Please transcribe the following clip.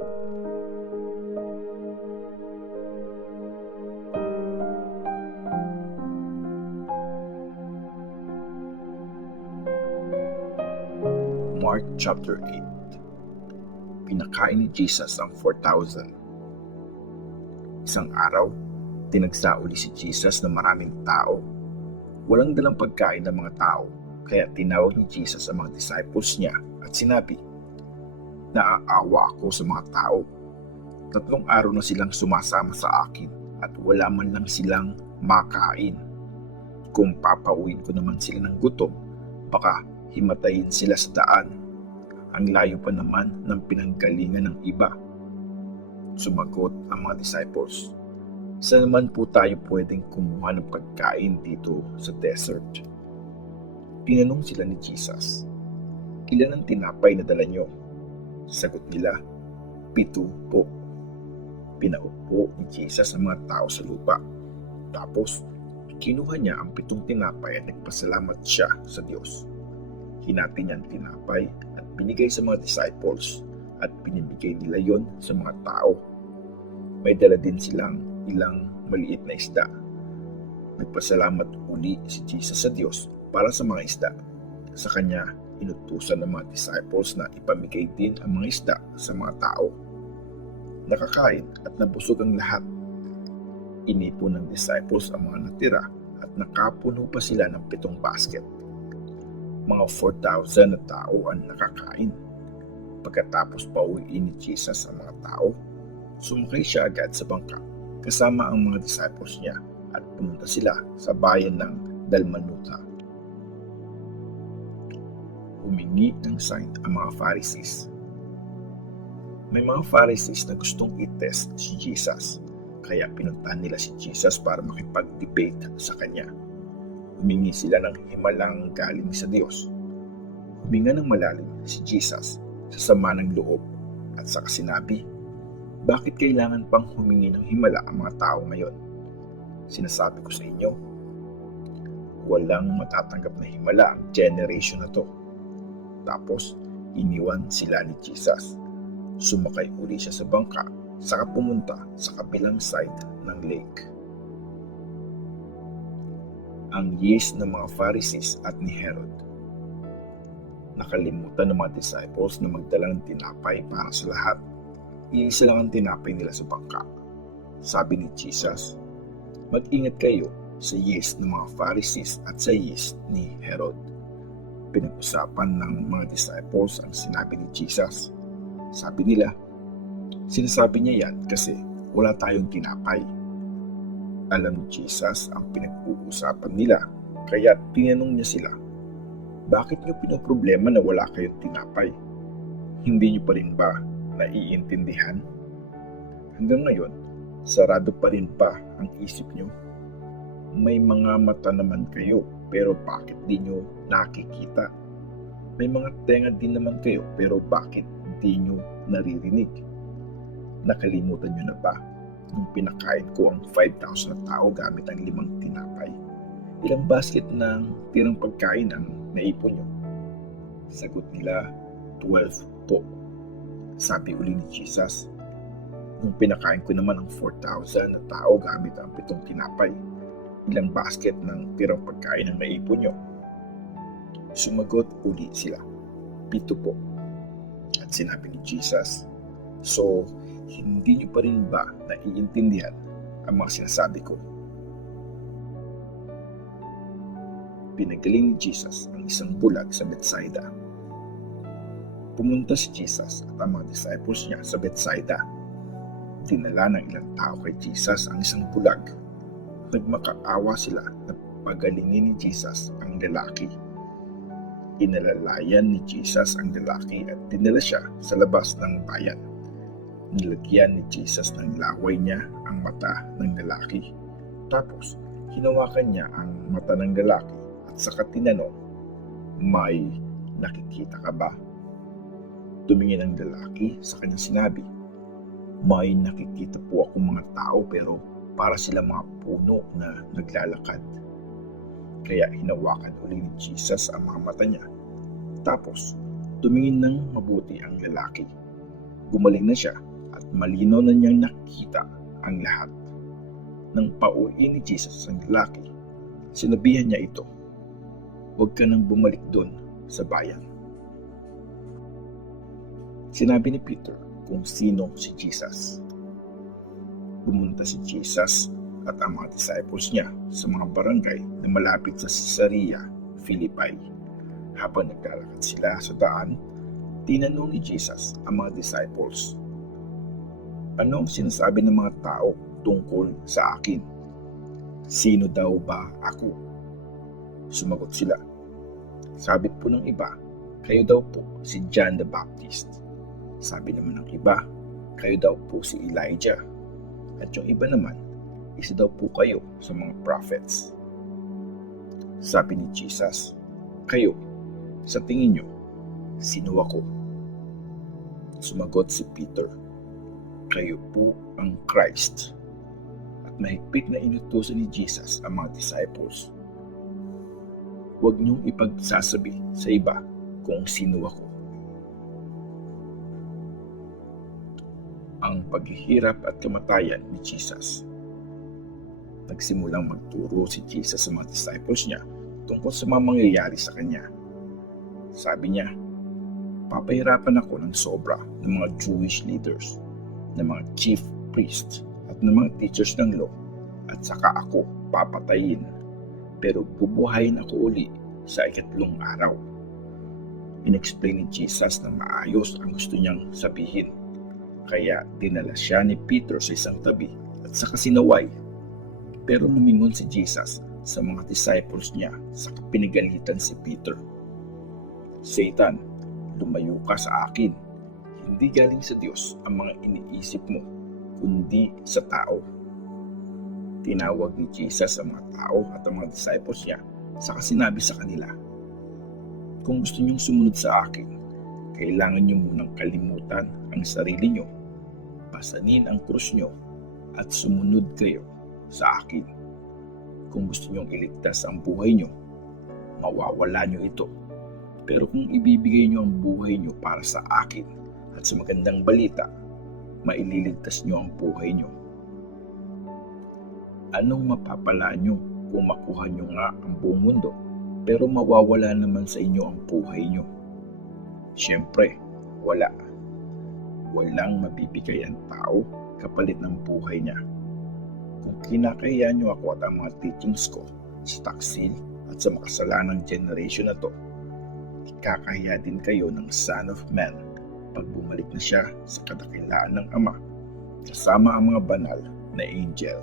Mark chapter 8. Pinakain ni Jesus ang 4,000. Isang araw, tinagsa uli si Jesus ng maraming tao. Walang dalang pagkain ng mga tao, kaya tinawag ni Jesus ang mga disciples niya at sinabi, "Naaawa ako sa mga tao. 3 araw na silang sumasama sa akin at wala man lang silang makain. Kung papauwiin ko naman sila ng gutom, baka himatayin sila sa daan. Ang layo pa naman ng pinanggalingan ng iba." Sumagot ang mga disciples, "Saan naman po tayo pwedeng kumuha ng pagkain dito sa desert?" Tinanong sila ni Jesus, "Ilan ang tinapay na dala niyo?" Sagot nila, 7 po. Pinaupo ni Jesus ang mga tao sa lupa. Tapos, kinuha niya ang 7 tinapay at nagpasalamat siya sa Diyos. Hinati niya ang tinapay at binigay sa mga disciples at binibigay nila yon sa mga tao. May dala din silang ilang maliit na isda. Nagpasalamat uli si Jesus sa Diyos para sa mga isda. Sa kanya, inutusan ng mga disciples na ipamigay din ang mga isda sa mga tao. Nakakain at nabusog ang lahat. Inipon ng disciples ang mga natira at nakapuno pa sila ng 7 basket. Mga 4,000 na tao ang nakakain. Pagkatapos pauwiin ni Jesus ang mga tao, sumakay siya agad sa bangka kasama ang mga disciples niya at pumunta sila sa bayan ng Dalmanuta. Humingi ng sign ang mga Pharisees. May mga Pharisees na gustong i-test si Jesus, kaya pinuntahan nila si Jesus para makipag-debate sa kanya. Humingi sila ng himalang galing sa Diyos. Huminga ng malalim si Jesus sa sama ng loob at saka sinabi, "Bakit kailangan pang humingi ng himala ang mga tao ngayon? Sinasabi ko sa inyo, walang matatanggap na himala ang generation na to." Tapos, iniwan sila ni Jesus. Sumakay uli siya sa bangka, saka pumunta sa kabilang side ng lake. Ang yeast ng mga Pharisees at ni Herod. Nakalimutan ng mga disciples na magdala ng tinapay para sa lahat. Iisa lang ang tinapay nila sa bangka. Sabi ni Jesus, "Mag-ingat kayo sa yeast ng mga Pharisees at sa yeast ni Herod." Pinag-usapan ng mga disciples ang sinabi ni Jesus. Sabi nila, "Sinasabi niya yan kasi wala tayong tinapay." Alam ni Jesus ang pinag-uusapan nila, kaya tinanong niya sila, "Bakit niyo pinoproblema na wala kayong tinapay? Hindi niyo pa rin ba naiintindihan? Hanggang ngayon, sarado pa rin ba ang isip niyo? May mga mata naman kayo, pero bakit di niyo nakikita? May mga tenga din naman kayo, pero bakit di niyo naririnig? Nakalimutan niyo na ba nung pinakain ko ang 5,000 na tao gamit ang 5 tinapay? Ilang basket ng tirang pagkain ang naipon niyo?" Sagot nila, 12 po. Sabi uli ni Jesus, "Nung pinakain ko naman ang 4,000 na tao gamit ang 7 tinapay, ilang basket ng tirang pagkain ang naipon niyo?" Sumagot uli sila, 7 po. At sinabi ni Jesus, "So, hindi niyo pa rin ba naiintindihan ang mga sinasabi ko?" Pinagaling ni Jesus ang isang bulag sa Bethsaida. Pumunta si Jesus at ang mga disciples niya sa Bethsaida. Dinala ng ilang tao kay Jesus ang isang bulag. Nagmakaawa sila na pagalingin ni Jesus ang lalaki. Inalalayan ni Jesus ang lalaki at dinala siya sa labas ng bayan. Nilagyan ni Jesus ng laway niya ang mata ng lalaki. Tapos, hinawakan niya ang mata ng lalaki at saka tinanong, "May nakikita ka ba?" Tumingin ang lalaki sa kanyang sinabi, "May nakikita po akong mga tao pero para sila mga puno na naglalakad." Kaya hinawakan uli ni Jesus ang mga mata niya. Tapos, tumingin ng mabuti ang lalaki. Gumaling na siya malinaw na niyang nakita ang lahat. Nang pauwiin ni Jesus ang lalaki, sinabihan niya ito, "Huwag ka nang bumalik doon sa bayan." Sinabi ni Peter kung sino si Jesus. Pumunta si Jesus at ang mga disciples niya sa mga barangay na malapit sa Caesarea Philippi. Habang naglalakad sila sa daan, tinanong ni Jesus ang mga disciples, "Ano ang sinasabi ng mga tao tungkol sa akin? Sino daw ba ako?" Sumagot sila, "Sabi po ng iba, kayo daw po si John the Baptist. Sabi naman ng iba, kayo daw po si Elijah. At yung iba naman, isa daw po kayo sa mga prophets." Sabi ni Jesus, "Kayo, sa tingin nyo, sino ako?" Sumagot si Peter, "Kayo po ang Christ." At mahigpit na inutusan ni Jesus ang mga disciples, "Huwag niyong ipagsasabi sa iba kung sino ako." Ang paghihirap at kamatayan ni Jesus. Nagsimulang magturo si Jesus sa mga disciples niya tungkol sa mga mangyayari sa kanya. Sabi niya, "Papahirapan ako ng sobra ng mga Jewish leaders, ng mga chief priests at ng mga teachers ng law, at saka ako papatayin, pero bubuhayin ako uli sa ikatlong araw." In-explain ni Jesus na maayos ang gusto niyang sabihin. Kaya dinala siya ni Peter sa isang tabi at saka sinaway. Pero lumingon si Jesus sa mga disciples niya sa pinagalitan si Peter. "Satan, lumayo ka sa akin. Hindi galing sa Diyos ang mga iniisip mo, kundi sa tao." Tinawag ni Jesus ang mga tao at ang mga disciples niya saka sinabi sa kanila, "Kung gusto niyong sumunod sa akin, kailangan niyo munang kalimutan ang sarili niyo, pasanin ang krus niyo at sumunod kayo sa akin. Kung gusto niyong iligtas ang buhay niyo, mawawala niyo ito. Pero kung ibibigay niyo ang buhay niyo para sa akin at sa magandang balita, maililigtas niyo ang buhay niyo. Anong mapapala niyo kung makuha niyo nga ang buong mundo, pero mawawala naman sa inyo ang buhay niyo? Siyempre, wala. Walang mabibigay ang tao kapalit ng buhay niya. Kung kinakahiya niyo ako at ang mga teachings ko sa taksil at sa makasalanang generation na to, ikakahiya din kayo ng Son of Man pag bumalik na siya sa kadakilaan ng Ama kasama ang mga banal na angel.